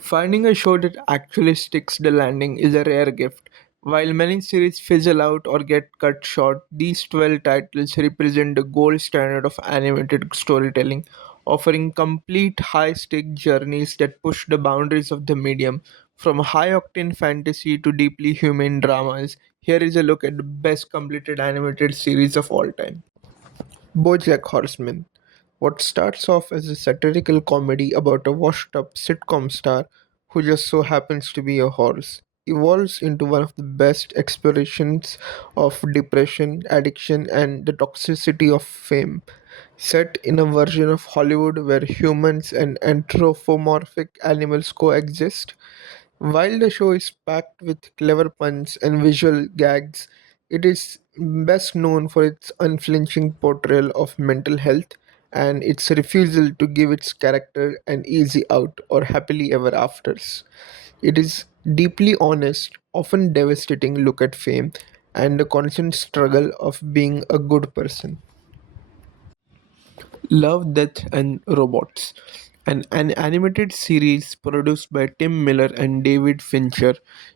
Finding a show that actually sticks the landing is a rare gift. While many series fizzle out or get cut short, these 12 titles represent the gold standard of animated storytelling, offering complete high stake journeys that push the boundaries of the medium. From high octane fantasy to deeply human dramas, here is a look at the best completed animated series of all time. Bojack Horseman. What starts off as a satirical comedy about a washed up sitcom star who just so happens to be a horse evolves into one of the best explorations of depression, addiction, and the toxicity of fame. Set in a version of Hollywood where humans and anthropomorphic animals coexist, while the show is packed with clever puns and visual gags, it is best known for its unflinching portrayal of mental health and its refusal to give its character an easy out or happily ever afters. It is deeply honest, often devastating look at fame and the constant struggle of being a good person. Love, Death, and Robots, an animated series produced by Tim Miller and David Fincher.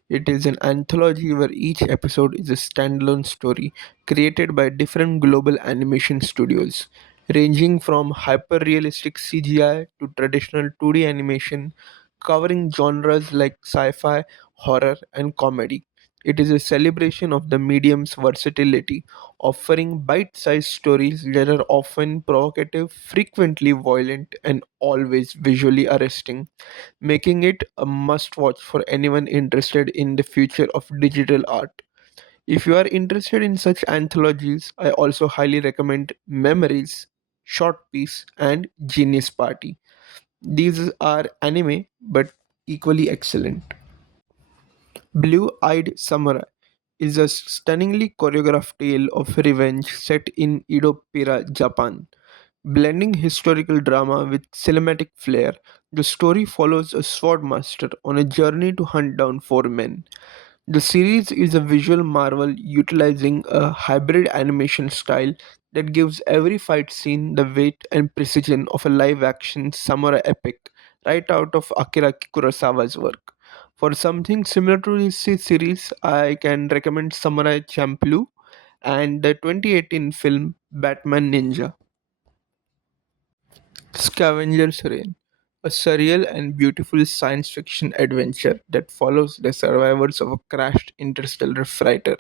It is an anthology where each episode is a standalone story created by different global animation studios, ranging from hyper realistic CGI to traditional 2D animation, covering genres like sci fi, horror, and comedy. It is a celebration of the medium's versatility, offering bite sized stories that are often provocative, frequently violent, and always visually arresting, making it a must watch for anyone interested in the future of digital art. If you are interested in such anthologies, I also highly recommend Memories, Short Piece, and Genius Party. These are anime but equally excellent. Blue Eyed Samurai is a stunningly choreographed tale of revenge set in Edo-Pera, Japan. Blending historical drama with cinematic flair, the story follows a sword master on a journey to hunt down four men. The series is a visual marvel utilizing a hybrid animation style that gives every fight scene the weight and precision of a live action samurai epic right out of Akira Kurosawa's work. For something similar to this series, I can recommend Samurai Champloo and the 2018 film Batman Ninja. Scavengers Reign, a surreal and beautiful science fiction adventure that follows the survivors of a crashed interstellar freighter.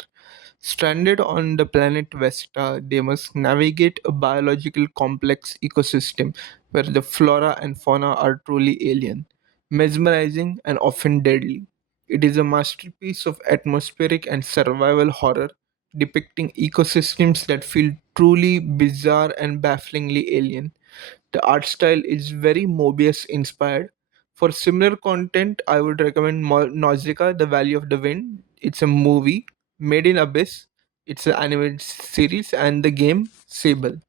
Stranded on the planet Vesta, they must navigate a biological complex ecosystem where the flora and fauna are truly alien, mesmerizing, and often deadly. It is a masterpiece of atmospheric and survival horror, depicting ecosystems that feel truly bizarre and bafflingly alien. The art style is very Mobius inspired. For similar content, I would recommend Nausicaa, The Valley of the Wind. It's a movie made in Abyss. It's an animated series and the game Sable.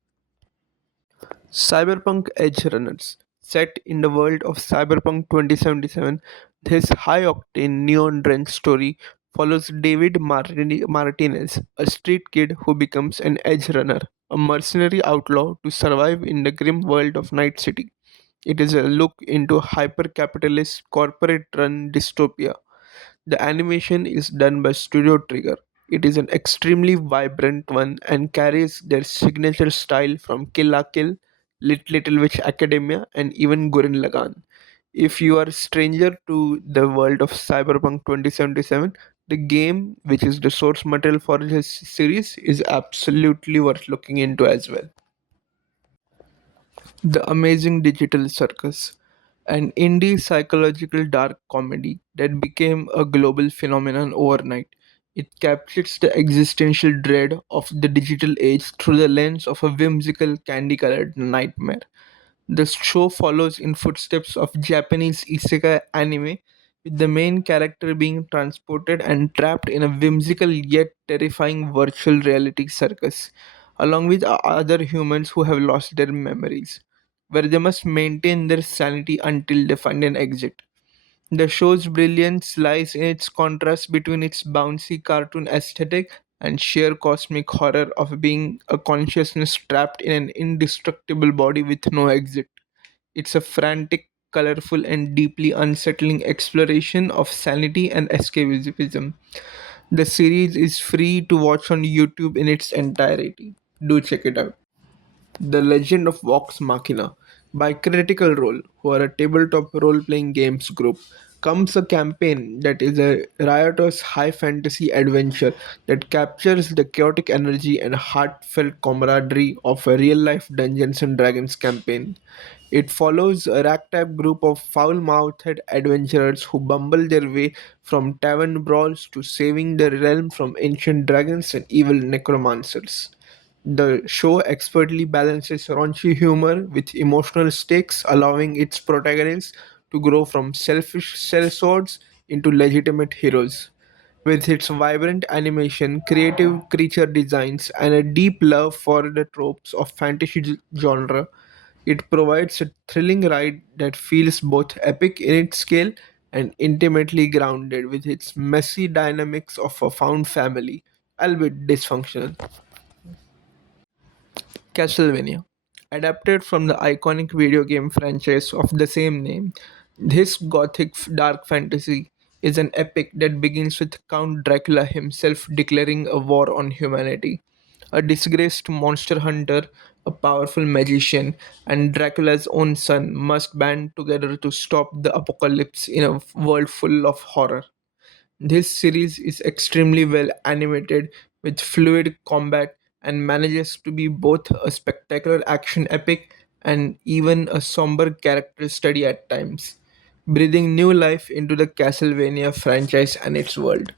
Cyberpunk Edgerunners. Set in the world of Cyberpunk 2077, this high octane neon drenched story follows David Martinez, a street kid who becomes an edge runner, a mercenary outlaw to survive in the grim world of Night City. It is a look into hyper capitalist corporate run dystopia. The animation is done by Studio Trigger. It is an extremely vibrant one and carries their signature style from Kill la Kill, Little Witch Academia, and even Gurren Lagann. If you are a stranger to the world of Cyberpunk 2077, the game, which is the source material for this series, is absolutely worth looking into as well. The Amazing Digital Circus, an indie psychological dark comedy that became a global phenomenon overnight. It captures the existential dread of the digital age through the lens of a whimsical, candy colored nightmare. The show follows in footsteps of Japanese isekai anime, with the main character being transported and trapped in a whimsical yet terrifying virtual reality circus, along with other humans who have lost their memories, where they must maintain their sanity until they find an exit. The show's brilliance lies in its contrast between its bouncy cartoon aesthetic and sheer cosmic horror of being a consciousness trapped in an indestructible body with no exit. It's a frantic colorful, and deeply unsettling exploration of sanity and escapism. The series is free to watch on YouTube in its entirety. Do check it out. The Legend of Vox Machina by Critical Role, who are a tabletop role playing games group, comes a campaign that is a riotous high fantasy adventure that captures the chaotic energy and heartfelt camaraderie of a real life Dungeons and Dragons campaign. It follows a ragtag group of foul mouthed adventurers who bumble their way from tavern brawls to saving the realm from ancient dragons and evil necromancers. The show expertly balances raunchy humor with emotional stakes, allowing its protagonists to grow from selfish sellswords into legitimate heroes. With its vibrant animation, creative creature designs, and a deep love for the tropes of fantasy genre, it provides a thrilling ride that feels both epic in its scale and intimately grounded with its messy dynamics of a found family, albeit dysfunctional. Castlevania. Adapted from the iconic video game franchise of the same name, this gothic dark fantasy is an epic that begins with Count Dracula himself declaring a war on humanity. A disgraced monster hunter, a powerful magician, and Dracula's own son must band together to stop the apocalypse in a world full of horror. This series is extremely well animated with fluid combat and manages to be both a spectacular action epic and even a somber character study at times, breathing new life into the Castlevania franchise and its world.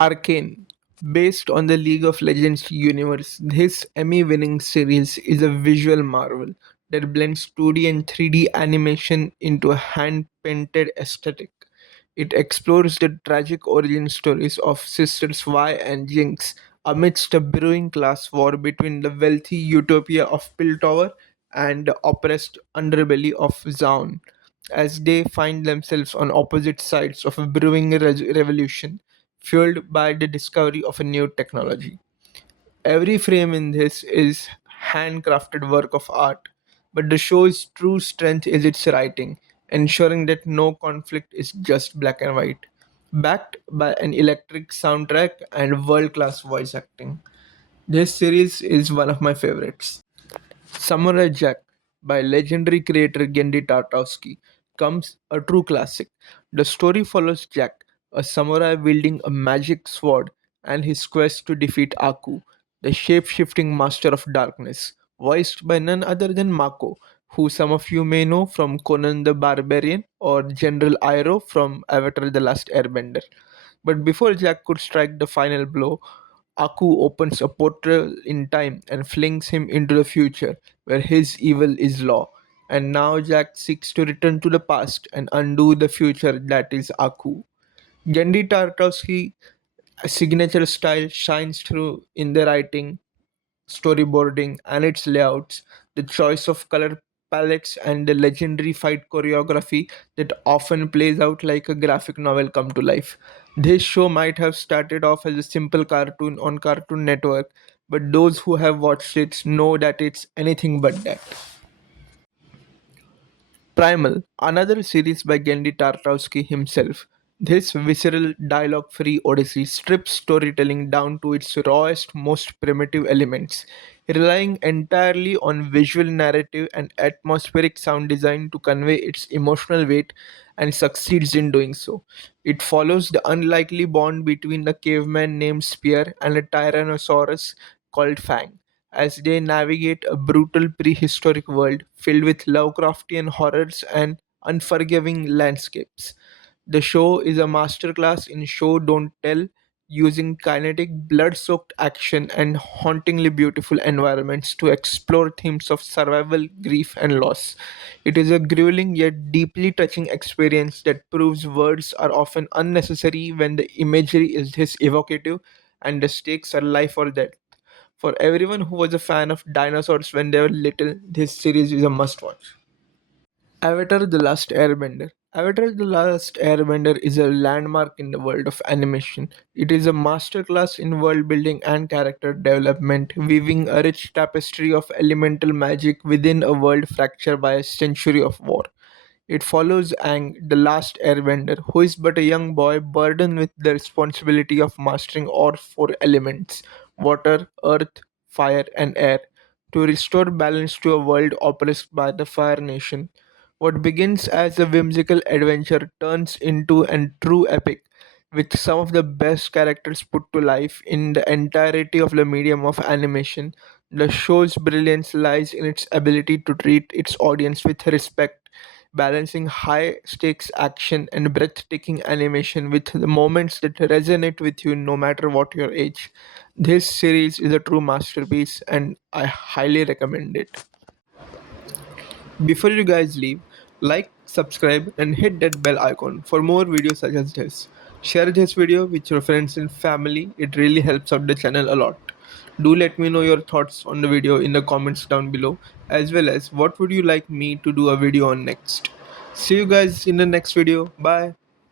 Arcane. Based on the League of Legends universe, this Emmy winning series is a visual marvel that blends 2D and 3D animation into a hand painted aesthetic. It explores the tragic origin stories of sisters Vi and Jinx amidst a brewing class war between the wealthy utopia of Piltover and the oppressed underbelly of Zaun, as they find themselves on opposite sides of a brewing revolution fueled by the discovery of a new technology. Every frame in this is handcrafted work of art, but the show's true strength is its writing, ensuring that no conflict is just black and white. Backed by an electric soundtrack and world class voice acting. This series is one of my favorites. Samurai Jack by legendary creator Gendy Tartakovsky comes a true classic. The story follows Jack, a samurai wielding a magic sword, and his quest to defeat Aku, the shape-shifting master of darkness, voiced by none other than Mako, who some of you may know from Conan the Barbarian or General Iroh from Avatar The Last Airbender. But before Jack could strike the final blow, Aku opens a portal in time and flings him into the future, where his evil is law. And now Jack seeks to return to the past and undo the future that is Aku. Gendy Tartakovsky's signature style shines through in the writing, storyboarding, and its layouts, the choice of color palettes, and the legendary fight choreography that often plays out like a graphic novel come to life. This show might have started off as a simple cartoon on Cartoon Network, but those who have watched it know that it's anything but that. Primal, another series by Gendy Tartakovsky himself. This visceral, dialogue free odyssey strips storytelling down to its rawest, most primitive elements, relying entirely on visual narrative and atmospheric sound design to convey its emotional weight and succeeds in doing so. It follows the unlikely bond between a caveman named Spear and a tyrannosaurus called Fang as they navigate a brutal prehistoric world filled with Lovecraftian horrors and unforgiving landscapes. The show is a masterclass in show don't tell, using kinetic, blood soaked action and hauntingly beautiful environments to explore themes of survival, grief, and loss. It is a grueling yet deeply touching experience that proves words are often unnecessary when the imagery is this evocative and the stakes are life or death. For everyone who was a fan of dinosaurs when they were little, this series is a must watch. Avatar The Last Airbender. Avatar The Last Airbender is a landmark in the world of animation. It is a masterclass in world building and character development, weaving a rich tapestry of elemental magic within a world fractured by a century of war. It follows Aang, the last airbender, who is but a young boy burdened with the responsibility of mastering all four elements water, earth, fire, and air to restore balance to a world oppressed by the Fire Nation. What begins as a whimsical adventure turns into a true epic, with some of the best characters put to life in the entirety of the medium of animation. The show's brilliance lies in its ability to treat its audience with respect, balancing high stakes action and breathtaking animation with the moments that resonate with you no matter what your age. This series is a true masterpiece and I highly recommend it. Before you guys leave, like, subscribe, and hit that bell icon for more videos such as this. Share this video with your friends and family, it really helps out the channel a lot. Do let me know your thoughts on the video in the comments down below, as well as what would you like me to do a video on next. See you guys in the next video. Bye.